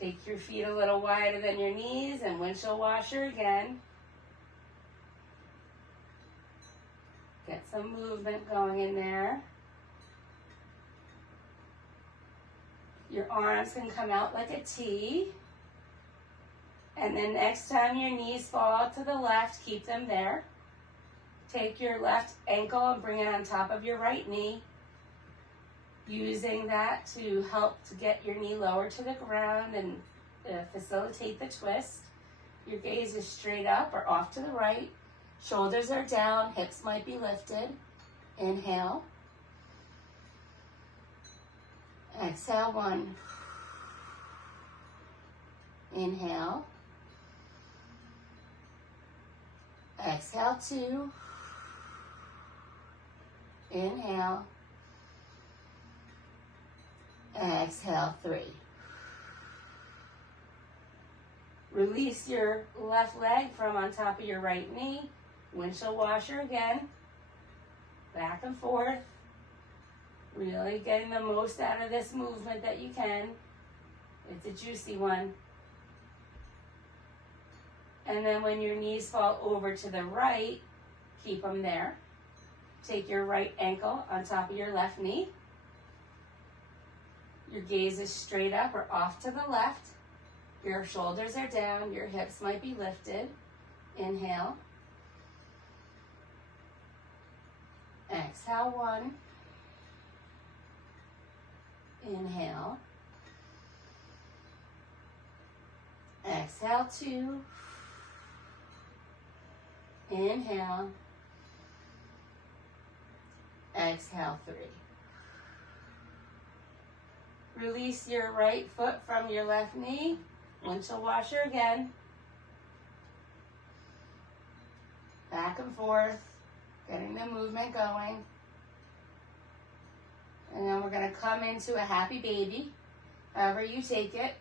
Take your feet a little wider than your knees and windshield washer again. Get some movement going in there. Your arms can come out like a T. And then next time your knees fall to the left, keep them there. Take your left ankle and bring it on top of your right knee. Using that to help to get your knee lower to the ground and facilitate the twist. Your gaze is straight up or off to the right. Shoulders are down, hips might be lifted. Inhale. Exhale, 1. Inhale. Exhale, 2. Inhale. Exhale, 3. Release your left leg from on top of your right knee. Windshield washer again. Back and forth. Really getting the most out of this movement that you can. It's a juicy one. And then when your knees fall over to the right, keep them there. Take your right ankle on top of your left knee. Your gaze is straight up or off to the left. Your shoulders are down. Your hips might be lifted. Inhale. Exhale, 1. Inhale. Exhale, 2. Inhale. Exhale, 3. Release your right foot from your left knee. Windshield washer again. Back and forth. Getting the movement going. And then we're going to come into a happy baby. However you take it.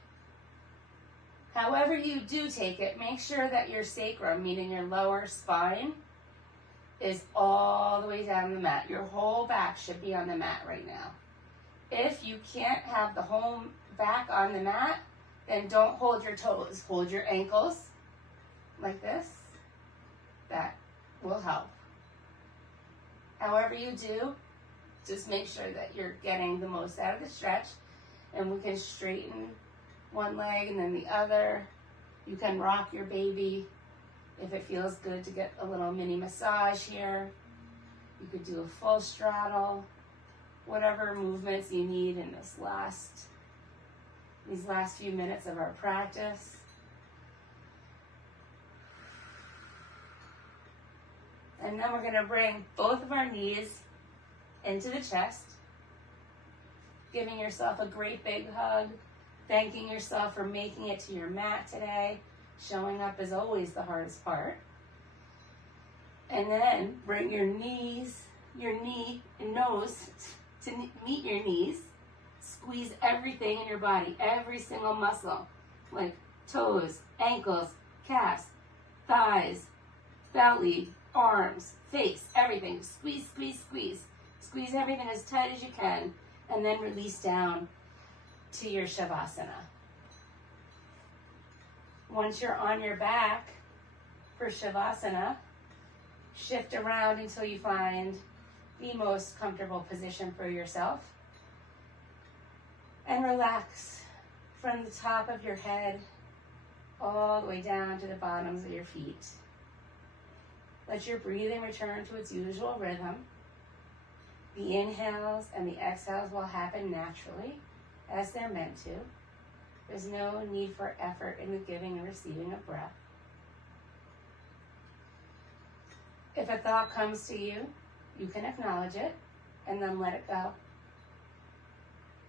However you do take it, make sure that your sacrum, meaning your lower spine, is all the way down the mat. Your whole back should be on the mat right now. If you can't have the whole back on the mat, then don't hold your toes. Hold your ankles like this. That will help. However you do, just make sure that you're getting the most out of the stretch. And we can straighten one leg and then the other. You can rock your baby if it feels good to get a little mini massage here. You could do a full straddle. Whatever movements you need in these last few minutes of our practice. And then we're going to bring both of our knees into the chest, giving yourself a great big hug, thanking yourself for making it to your mat today. Showing up is always the hardest part. And then bring your knee and nose to meet your knees. Squeeze everything in your body, every single muscle, like toes, ankles, calves, thighs, belly, arms, face, everything. Squeeze, squeeze, squeeze. Squeeze everything as tight as you can, and then release down to your Shavasana. Once you're on your back for Shavasana, shift around until you find the most comfortable position for yourself. And relax from the top of your head all the way down to the bottoms of your feet. Let your breathing return to its usual rhythm. The inhales and the exhales will happen naturally, as they're meant to. There's no need for effort in the giving and receiving of breath. If a thought comes to you, you can acknowledge it and then let it go.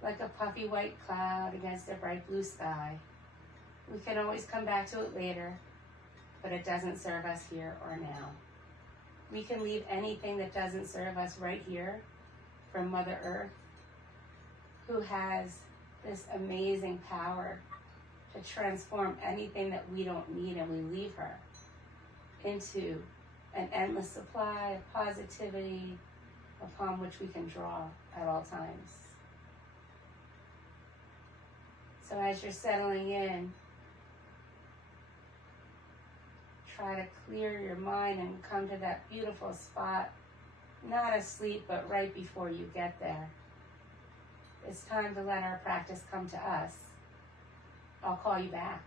Like a puffy white cloud against a bright blue sky. We can always come back to it later, but it doesn't serve us here or now. We can leave anything that doesn't serve us right here from Mother Earth, who has this amazing power to transform anything that we don't need, and we leave her into an endless supply of positivity upon which we can draw at all times. So as you're settling in, try to clear your mind and come to that beautiful spot, not asleep, but right before you get there. It's time to let our practice come to us. I'll call you back.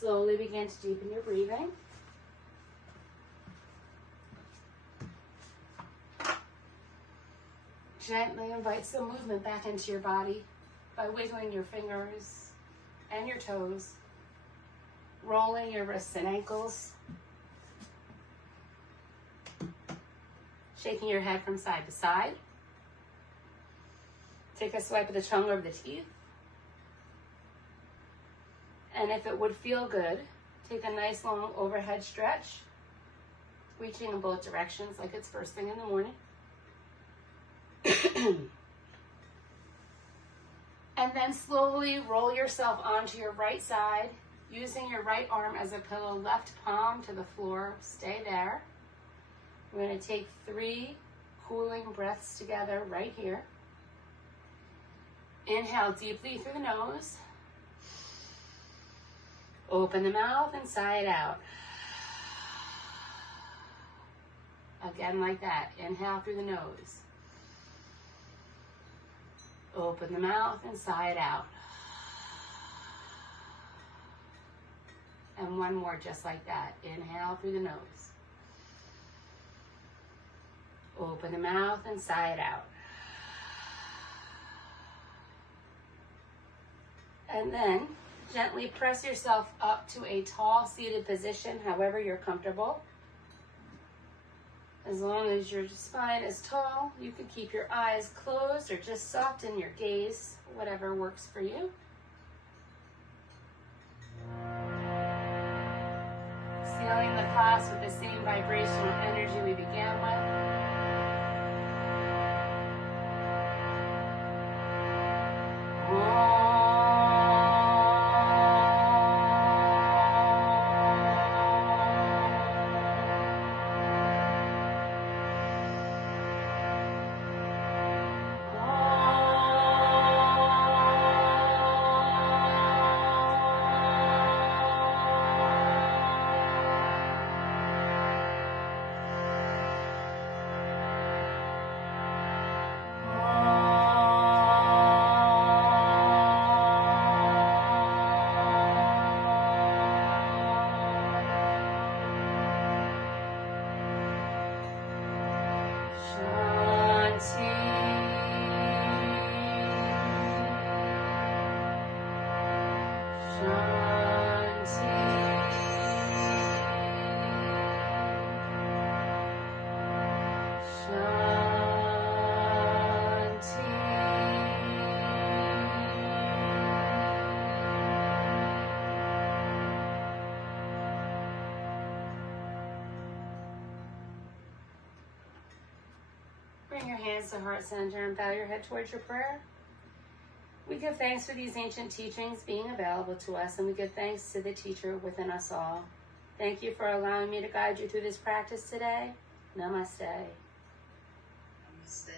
Slowly begin to deepen your breathing. Gently invite some movement back into your body by wiggling your fingers and your toes, rolling your wrists and ankles, shaking your head from side to side. Take a swipe of the tongue over the teeth. And if it would feel good, take a nice long overhead stretch, reaching in both directions like it's first thing in the morning. And then slowly roll yourself onto your right side, using your right arm as a pillow, left palm to the floor. Stay there. We're going to take 3 cooling breaths together right here. Inhale deeply through the nose. Open the mouth and sigh it out. Again like that. Inhale through the nose. Open the mouth and sigh it out. And one more just like that. Inhale through the nose. Open the mouth and sigh it out. And then gently press yourself up to a tall seated position, however you're comfortable. As long as your spine is tall, you can keep your eyes closed or just soften your gaze, whatever works for you. Sealing the class with the same vibrational energy we began with. Bring your hands to heart center and bow your head towards your prayer. We give thanks for these ancient teachings being available to us, and we give thanks to the teacher within us all. Thank you for allowing me to guide you through this practice today. Namaste. Namaste.